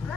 Bay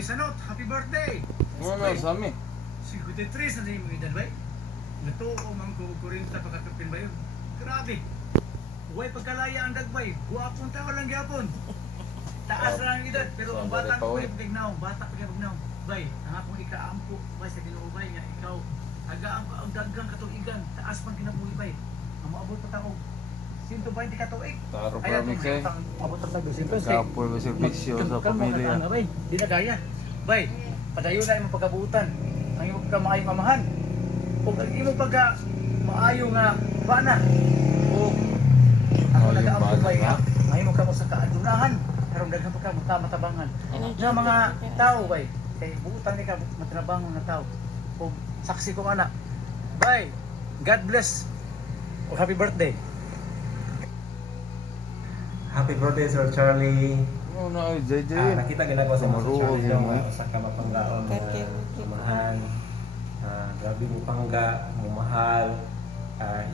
Sanot, happy birthday! Wala sa amin. 53 na yung edad, bay. Natuo mang kukurinta pagkatupin ba yun? Grabe! Huwag pagkalaya ang dagbay. Guwapong tao lang gyapon. Taas lang ang edad, pero ang bata ko ay pagignaw. Bata pagignaw. Bay, ang akong ikaampo, bay, sa Ginoo bay, nga ikaw, ang dagang katuigan, taas pang kinabuhi bay. Ang maabot pa tao. 120 katuig. Taro promise eh. Abot ang tagdo. Kapol ba servisyo sa pamilya? Bay, di na kaya. Bay, padayon na imong pagkabuutan. Ang imong pagkamaayong amahan. O ang imong pagka maayo nga bana. O ako nag-aampo bay nga. Ngayon mo ka mo sa kaadunahan. Karong daghang pagka matabangan. Nga mga tao bay. Kay buutan ni ka matrabangon nga tao. O saksi kong anak. Bay, God bless. O happy birthday. Happy birthday, Sir Charlie. Oo na ay JJ. Nakita ginagawa sa mga Sir Maruog Charlie yan, yung eh. sa kamapanggaon na samahan. Grabe mo pangga, mo mahal.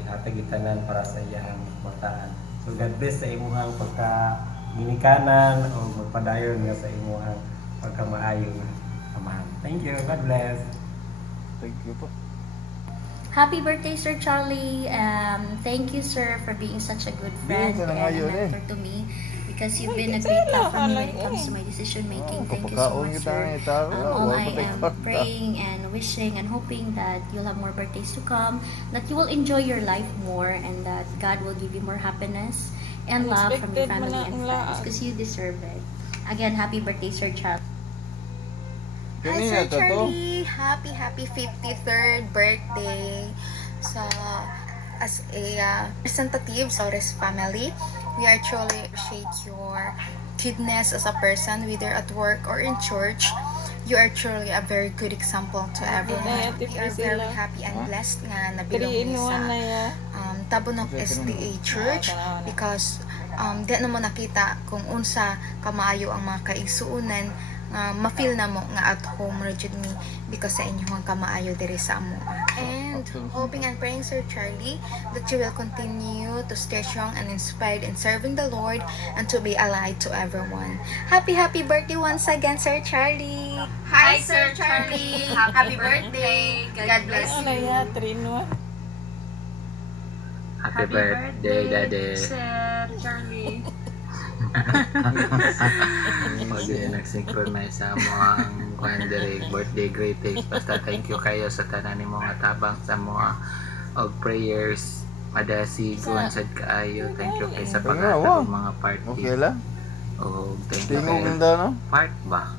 Ihatag itanan para sa iyang mataan. So God bless sa imuhang pagka-ginikanan o magpadayon nga sa imuhang pagkamaayo nga amahan. Thank you. God bless. Thank you po. Happy birthday, Sir Charlie. Thank you, sir, for being such a good friend Hindi, and a ngayon mentor to me because you've been a great help for me when it comes to my decision making. Thank you so much, sir. All I am praying and wishing and hoping that you'll have more birthdays to come, that you will enjoy your life more, and that God will give you more happiness and love from your family and friends because you deserve it. Again, happy birthday, Sir Charlie. Hi Kanina Sir to to. Charlie! Happy 53rd birthday sa as a representative sa Ores family. We are truly appreciate your goodness as a person, whether at work or in church. You are truly a very good example to everyone. We are very happy and blessed nga nabilong ni sa Tabunok SDA Church because di na mo nakita kung unsa kamaayo ang mga kaigsuunan ma-feel na mo nga at home rejud me because sa inyong kamaayo diri sa amo. And hoping and praying, Sir Charlie, that you will continue to stay strong and inspired in serving the Lord and to be a light to everyone. Happy birthday once again, Sir Charlie! Hi, Sir Charlie! Happy birthday! God bless Ano you! ya, 3-in-1. Happy birthday, Daddy. Sir Charlie! Pag nag-synchronize sa mga birthday greetings. Basta thank you kayo sa tanan ni mga tabang sa mga og prayers. Madasigon sad kaayo. Thank you kay sa paghatag ng mga party. Okay lang. Og thank you Tingog kayo. nda no. Part ba?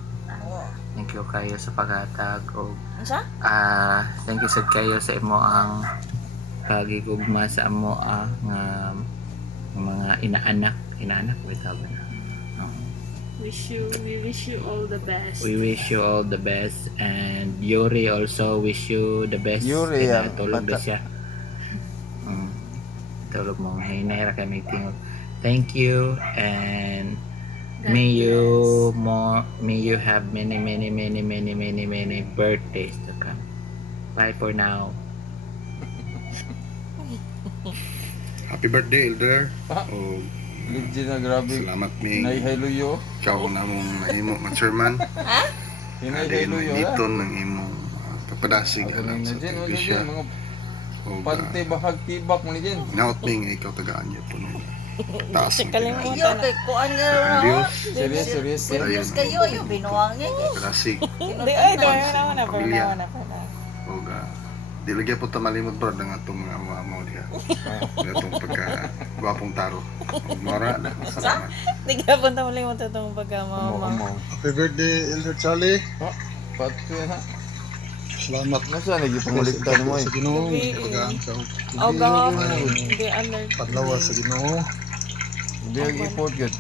Thank you kayo sa paghatag og Unsa? thank you sad kayo sa imo ang kagigugma sa amo nga mga inaanak bitaw na. We wish you all the best. We wish you all the best, and Yuri also wish you the best. Yuri, tulog na siya. Tulog mo, hinahira kami tingog. Thank you, and may you have many birthdays to come. Bye for now. Happy birthday, Elder. Oh, Legit na grabe. salamat mi. Nay haluyo. Ikaw na mong nahimo nga chairman. Hinay Dahil haluyo. nagiton ng imong papadasig Galing alang na sa dyan, televisyon. mga O pante bahag tibak mo ni dyan. naot mi nga ikaw tagaan niya po nun. Taas mo Kalimutan. tinaan. Kay kuan nga Ang Diyos, Serious. padayon kayo yung binuwang niya. papadasig. Hindi, ay, dahil naman na. Pamilya. Pamilya. O di lagi po tamalimot bro ng atong mga amo diha. Atong pagka gwapong taro. Og mora na. Salamat. Hindi ka punta muli mo itong pagkamama. Happy birthday, Elder Charlie. Patso na. Salamat Nasa lagi pangulitan mo eh. Ginoo. Pagkaan Oh, gahapon. Hindi, alert. Padlawa sa Ginoo. Very effort good.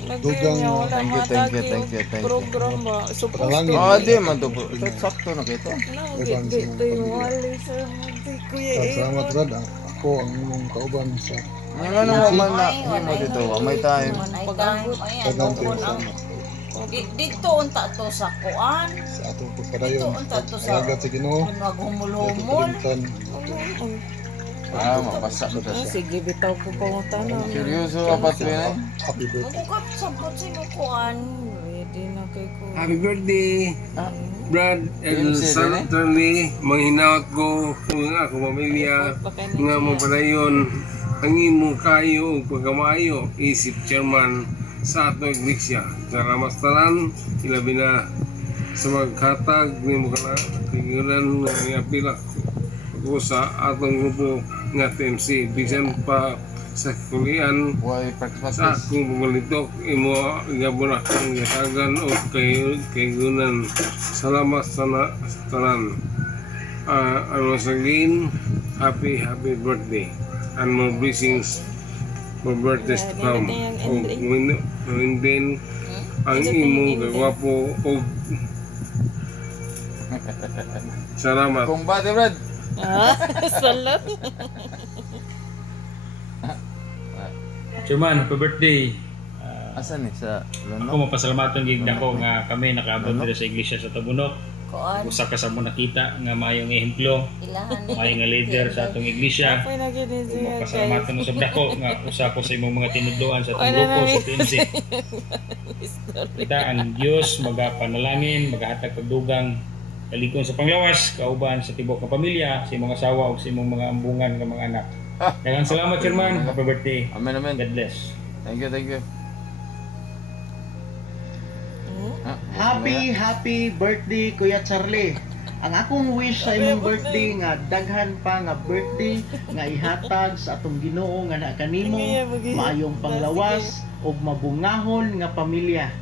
Dugang niya, wala Thank you. program ba? Supposed to. Di man to bro. Sakto na kito. Dito yung wali sa Kuya Salamat Brad. Ako ang imong kauban sa Ano man na mo dito. May time. Pag-abot. Salamat. Dito unta to sa kuan. Sa atong pagpadayon. Ito, unta to sa- Alagat sa Ginoo. Naghumul-humul. Pagpadayon. Mapasa ko Ah, siya. sige, bitaw ko pangutanong. Seryoso apat ko yun eh. Happy birthday. Magkukat sabot sa kuan. Pwede na kay ko. Happy birthday, Brad and James, Saturday. Manghinaot ko kung ako pamilya Baka na nga siya. mapadayon ang imo kayo ug pagkamayo isip chairman sa ato iglesia. Salamat tanan, ilabi na sa maghatag ni mo kana tingnan nga pila ko sa atong grupo nga TMC bisan pa sa kulian Why practice sa practice? akong pagalitok imo gabon akong gatagan o kaygunan. Salamat sana sa tanan. Ano sagin, happy birthday and more blessings for birthdays to come. O din ang imo kagwapo o salamat. Kung ba, Brad? Ah, salot. Chairman, happy birthday. Asan ni sa Ako Lono? mapasalamatan gid nako nga kami nakaabot dito sa iglesia sa Tabunok. Kuan. Usa ka sa mo nakita nga maayong ehemplo, Ilahan ni. maayong nga leader sa atong iglesia. Apoy na gid Kung siya guys. mapasalamatan mo sa dako nga usa ko sa imong mga tinudloan sa atong Wala grupo na sa rin. TNC. Kita ang Dios magapanalangin, magahatag pagdugang kalikon sa panglawas, kauban sa tibok nga pamilya, sa imong asawa ug sa imong mga ambungan nga mga anak. Daghang salamat, Chairman. Happy birthday. Amen, amen. God bless. Thank you, thank you. Happy birthday Kuya Charlie. Ang akong wish sa imong birthday nga daghan pa nga birthday nga ihatag sa atong Ginoo nga na kanimo maayong panglawas ug mabungahon nga pamilya.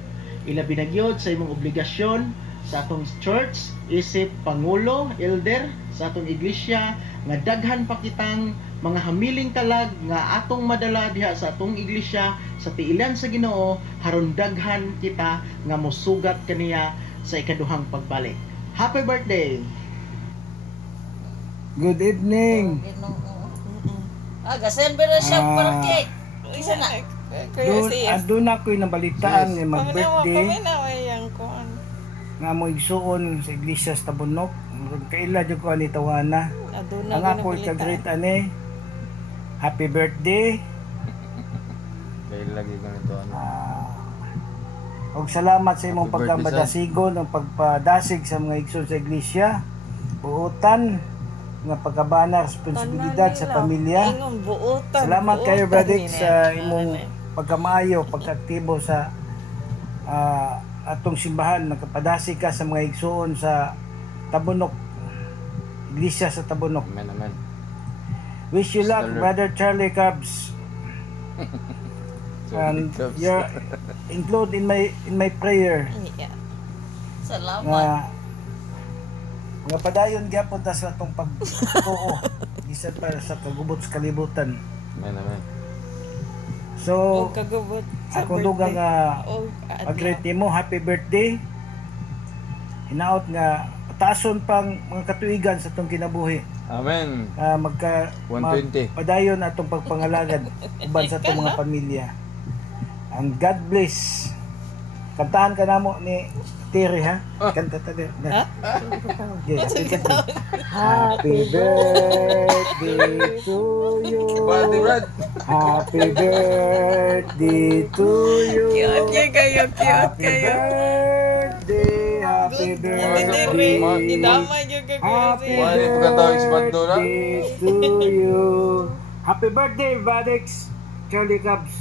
Ilabi na gyud sa imong obligasyon sa atong church, isip pangulo, elder sa atong iglesia nga daghan pa kitang mga hamiling talag nga atong madala diha sa atong iglesia sa tiilan sa Ginoo haron daghan kita nga mosugat kaniya sa ikaduhang pagbalik. Happy birthday. Good evening. Ah, gasen pero siya para cake. Isa na. Adun ako'y nabalitaan nga mag-birthday Pamina kuan. nga mo igsuon sa iglesia sa Tabunok. Kaila jud ko ani tawana. Aduna Ang ako kag-greet ani. Happy birthday. Kaya lagi ko nito. Og salamat sa imong Happy birthday, pagkamadasigon ng pagpadasig sa mga igsoon sa iglesia. Buotan nga pagkabana responsibilidad sa pamilya. Ingon buotan. Salamat kayo buotan Bradik yun sa eh. imong pagkamaayo, pagkaaktibo sa atong simbahan. Nagkapadasig ka sa mga igsoon sa Tabunok. Iglesia sa Tabunok. Amen, amen. Wish you luck, Salud. Brother Charlie Cubs. And you're include in my prayer Yeah. Salamat. nga padayon gyapon ta sa atong pagtuo isa para sa kagubot sa kalibutan. Amen, amen. So Og kagubot sa akong dugang nga Og pag-greet mo, happy birthday. Hinaot nga patason pang mga katuigan sa atong kinabuhi. Amen. Magka 120. padayon atong pagpangalagad uban sa atong mga pamilya. And God bless. Kantahan ka namo ni Terry ha? Kanta ta dir. Yes, kanta. Happy birthday to you. Party, Brad. Happy birthday to you. Cute kayo, cute Happy kayo. birthday. Happy birthday. Idamay yung Happy gagawin. Why di pagkatawag sa bando na? birthday to you. Happy birthday, Vadex. Charlie Cubs.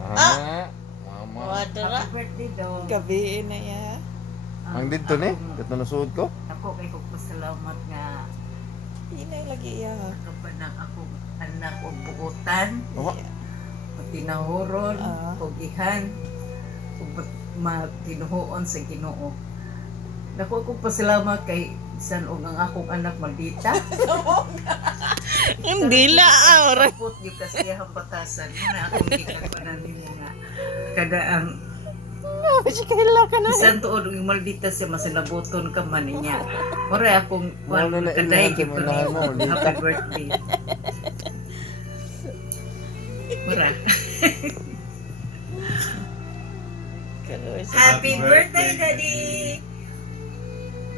Mama. Wadara. birthday daw. Gabi na ya. Ang dito ni, dito nasuod ko. Ako kay kong pasalamat nga Inay lagi ya. kapanang akong anak o buotan, Oh, tinahuron, Ah. o ihan, o matinuhoon sa Ginoo. Naku akong pasalamat kay bisan og ang akong anak maldita. Hindi la ora. Put gyud kasi iyang batasan na akong gikagpanan nimo nga kada ang Sikila ka na. bisan tuod yung maldita siya masinabuton ka man niya. Ora akong Wala na kaday ilan gyud ko sa mga nimo. maldita. Happy birthday. Ora. Happy birthday, Daddy!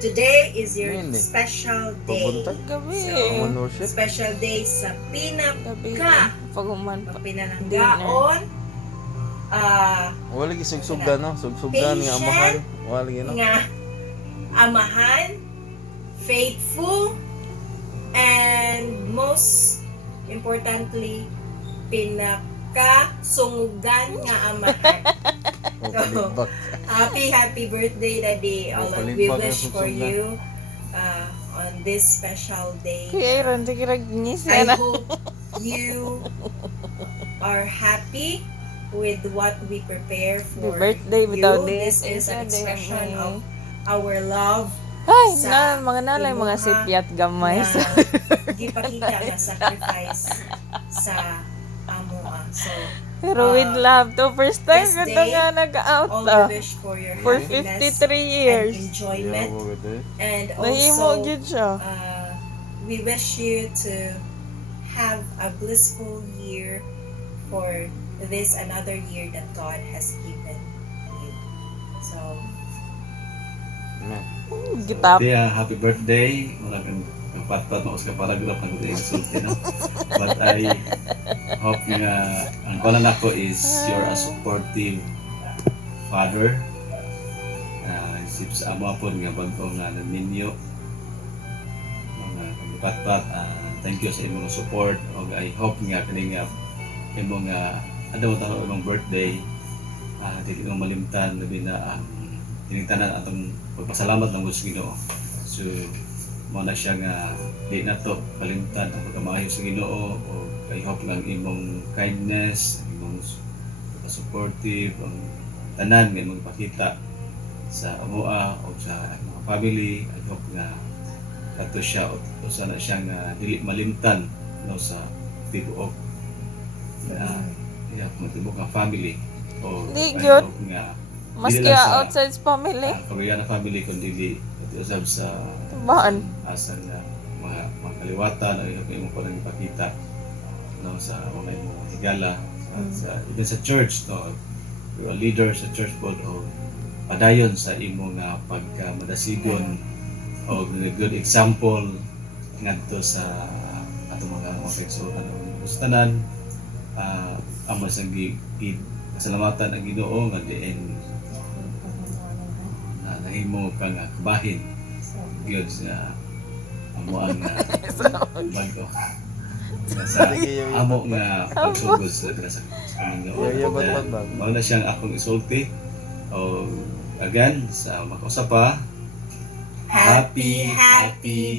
Today is your Hindi. special day. Pabuntag. Gabi. Manurship. Special day sa Gabi. pinaka Paguman pa. pinananggaon. Wala lagi sugsugdan, no? Sugsugdan nga amahan. Wala lagi, no? Nga amahan, faithful, and most importantly, pinaka-sungugdan nga amahan. So, happy birthday, Daddy. All of we wish for you on this special day. Kuya Aaron, sige ragnis I na. hope you are happy with what we prepare for birthday you. without This this. is an Isa, expression day, of our love Ay, sa mga nalay, mga imuha sipyat gamay. na gipakita nga sacrifice sa amoa. So, Pero with love to. First time this ko day, to nga nag-out all ah. we wish for your For happiness 53 years. and enjoyment. And Nahimo also, gyud siya. we wish you to have a blissful year for this another year that God has given you. So, Gitap. Happy birthday. Wala kang kapat-pat mo sa paragraph ng good insulti, no? But I hope nga ang kanan ako is you're a supportive father. Isip sa amo po nga bagong nga ninyo. Mga kapat-pat, thank you sa imong support. O I hope nga kani nga imong adlaw taon imong birthday. Dili mo malimtan labi na ang tiningtanan atong pagpasalamat ng gusto Ginoo. So mo na siya nga di na to kalimtan ang pagkamayo sa Ginoo o I hope lang imong kindness, imong supportive, ang tanan nga imong pakita sa amoa o sa mga family. I hope nga kato siya o sana siya nga dili malimtan no sa tibuok matibok nga family o Di I gyud. hope nga Maski dili lang sa outside family. pamilya na family kundi usab sa Baan. asa nga mga kaliwatan o yung mo parang ipakita no sa mga imong higala sa even sa church no you're a leader sa church board o padayon sa imong pagkamadasigon o good example ngadto sa ato mga kaigsuonan o gustanan amo sa pasalamatan ang Ginoo nga diin nahimo kang kabahin gyud sa amo ang bago sa amo nga pagsugod sa Panginoon. Mao na siyang akong isulti o again sa makausapa. happy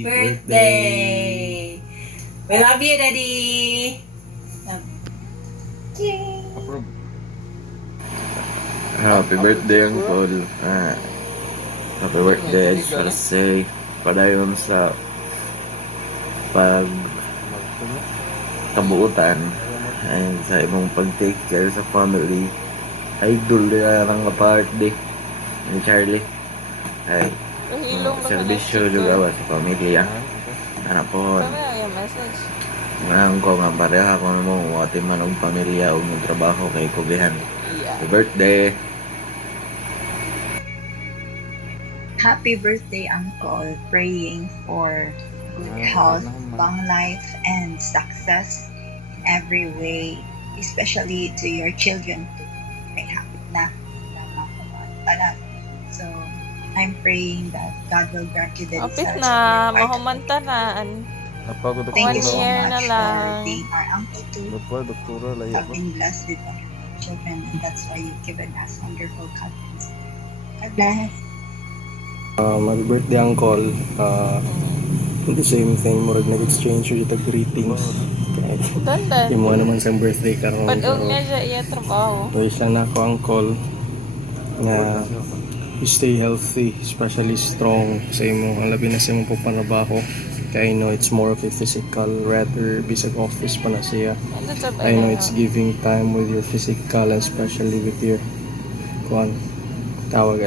birthday! We love you, Daddy! Approve. Happy birthday, Uncle. Happy birthday. I just wanna say, padayon sa kabuutan and sa imong pag-take care sa family. Idol na lang nga birthday ni Charlie. Ay, servisyo juga ba sa pamilya. Ano po, Kami yung message. ngayon ko nga pareha ko mo wati man og pamilya o mong trabaho kay kubihan. Happy birthday! Happy birthday, Uncle. Praying for good health, long life, and success in every way, especially to your children too. May hapit na talag. So, I'm praying that God will grant you the Apit desires of na, your heart. mahumantanan. Napagod ako. Thank you so year na much lang. for being our uncle too. Doktora, layo Have ba? been blessed with wonderful children, and that's why you've given us wonderful confidence. God bless. Happy birthday, Uncle. The same thing, murag nag-exchange yung itag greetings. Dandan. Yung mo naman sa birthday karon. Padung niya siya iya trabaho. Wish lang na ako, Uncle, na you stay healthy, especially strong sa imo. Ang labi na sa imo pagpanabaho. Kaya I know it's more of a physical, rather bisag office pa na siya. I know it's giving time with your physical and especially with your tawag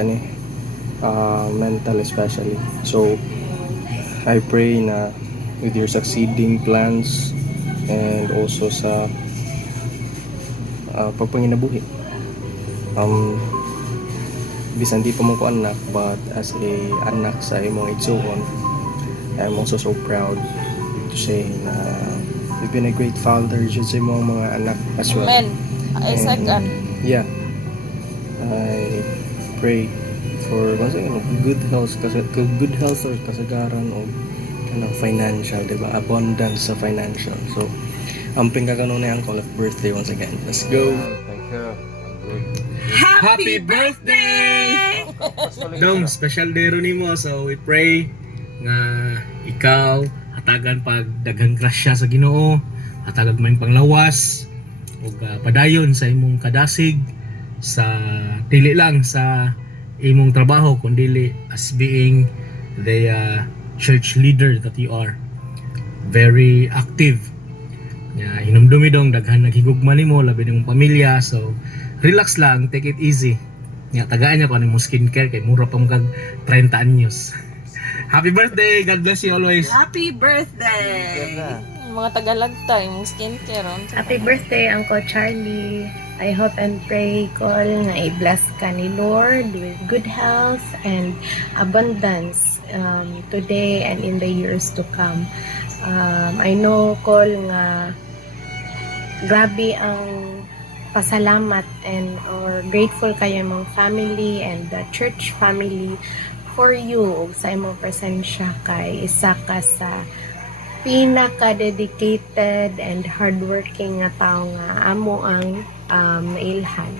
mental especially. So I pray na with your succeeding plans and also sa pagpanginabuhi bisan di pa mo ko anak, but as a anak sa imong igsuon, I'm also so proud to say na you've been a great father dyan sa imong mga anak as well. Amen. Isaac And, yeah, I pray for good health, good health or kasagaran o kanang financial, diba? Abundance sa financial. So, amping ka kanon na uncle, birthday once again. Let's go. Thank you. Happy birthday! Dong, special day ro nimo, so we pray nga ikaw hatagan pag daghang grasya sa Ginoo, hatagan may panglawas ug padayon sa imong kadasig sa dili lang sa imong trabaho kundi as being the church leader that you are. Very active. Hinumdumi dong daghan naghigugma nimo labi nimong pamilya, so relax lang, take it easy. Tagaan niya ko ano mo skincare kay mura pa mo kag 30 anyos. Happy birthday! God bless you always! Happy birthday! Mga tagalagta, yung skincare. Happy birthday, Uncle Charlie. I hope and pray, Col, na i-bless ka ni Lord with good health and abundance today and in the years to come. I know, Col, nga grabe ang pasalamat and or grateful kayo mong family and the church family for you ug sa imong presensya kay isa ka sa pinaka-dedicated and hardworking nga tao nga amo ang mailhan.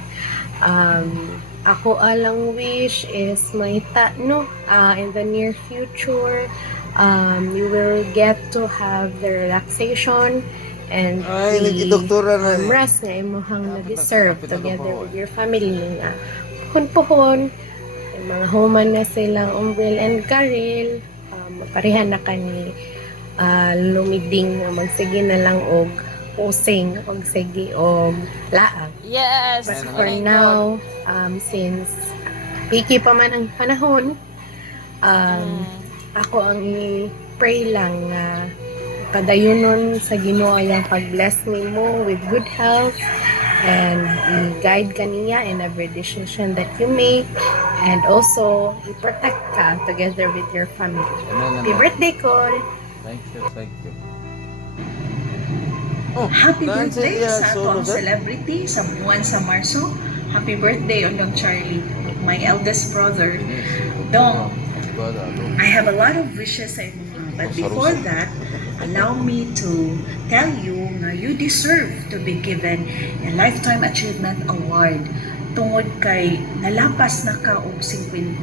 Ako alang wish is maita in the near future you will get to have the relaxation and the rest nga imong na-deserve together with your family nga pohon yung mga human na silang Umbrel and Karel pareha na kani lumiding nga magsige na lang og pusing og sige og laag. Yes. But for now since piki pa man ang panahon ako ang i-pray lang nga padayunon sa Ginoo yang pag-bless nimo with good health and i-guide ka niya in every decision that you make and also i-protect ka together with your family. Happy birthday, Col! Thank you, thank you. Happy birthday Nancy, sa atong celebrity sa buwan sa Marso. Happy birthday, Ondong Charlie, my eldest brother. Dong, I have a lot of wishes sa imo. But before that, allow me to tell you na you deserve to be given a Lifetime Achievement Award tungod kay nalapas na ka og 50.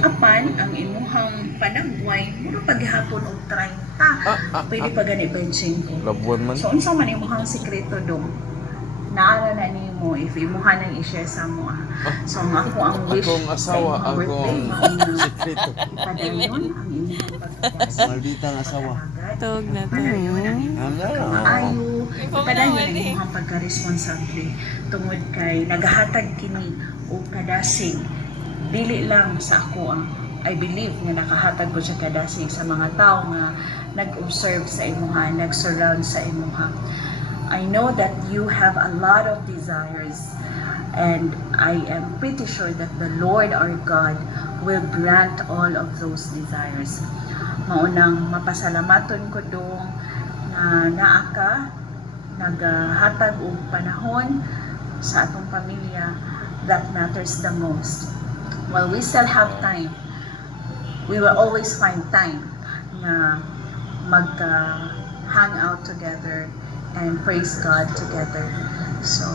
Apan ang imuhang panagway mura paghapon og 30. Pwede pa gani 25. Labuan man. So unsa man imuhang sekreto dong? Naara na nimo if imuha nang i-share sa mo. So ako ang wish Akong asawa, sa imong birthday, akong sekreto. ipadayon ang imong pagkakasal. Malditang asawa. Tog na to. Maayo, ipadayon ang imong pagka-responsable tungod kay nagahatag kini og kadasig dili lang sa ako ang I believe nga nakahatag ko siya kadasig sa mga tao nga nag-observe sa imuha, nag-surround sa imuha. I know that you have a lot of desires and I am pretty sure that the Lord our God will grant all of those desires. Maunang mapasalamaton ko dong na naa ka naghatag og panahon sa atong pamilya. That matters the most. While we still have time, we will always find time na hang out together and praise God together. So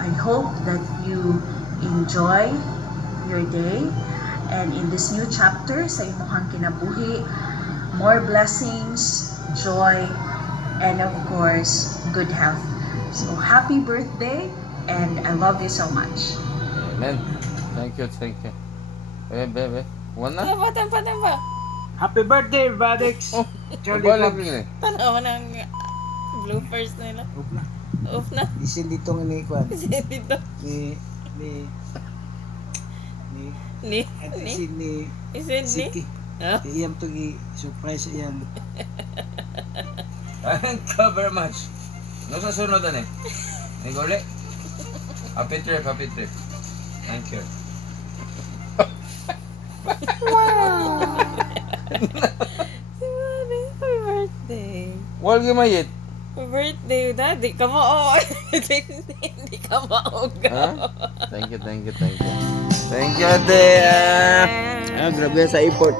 I hope that you enjoy your day and in this new chapter sa imong kinabuhi, more blessings, joy, and of course, good health. So happy birthday and I love you so much. Amen. Thank you, thank you. Bebe. Wana? Patang ba? Happy birthday, Badix! Balik ni. Tanaw ng bloopers nila. Off na. Isin dito nga ni Kwan. Isin dito. Ni Isin ni. Iyam to surprise iyam. Thank you very much. No sa sunod ani. Nigole. Happy trip, happy trip. Thank you. Si Mari, happy birthday. Wal gimayit. Happy birthday, Daddy. Come on. Hindi ka maoga. Ha? Thank you. Thank you, ate. Grabe sa import.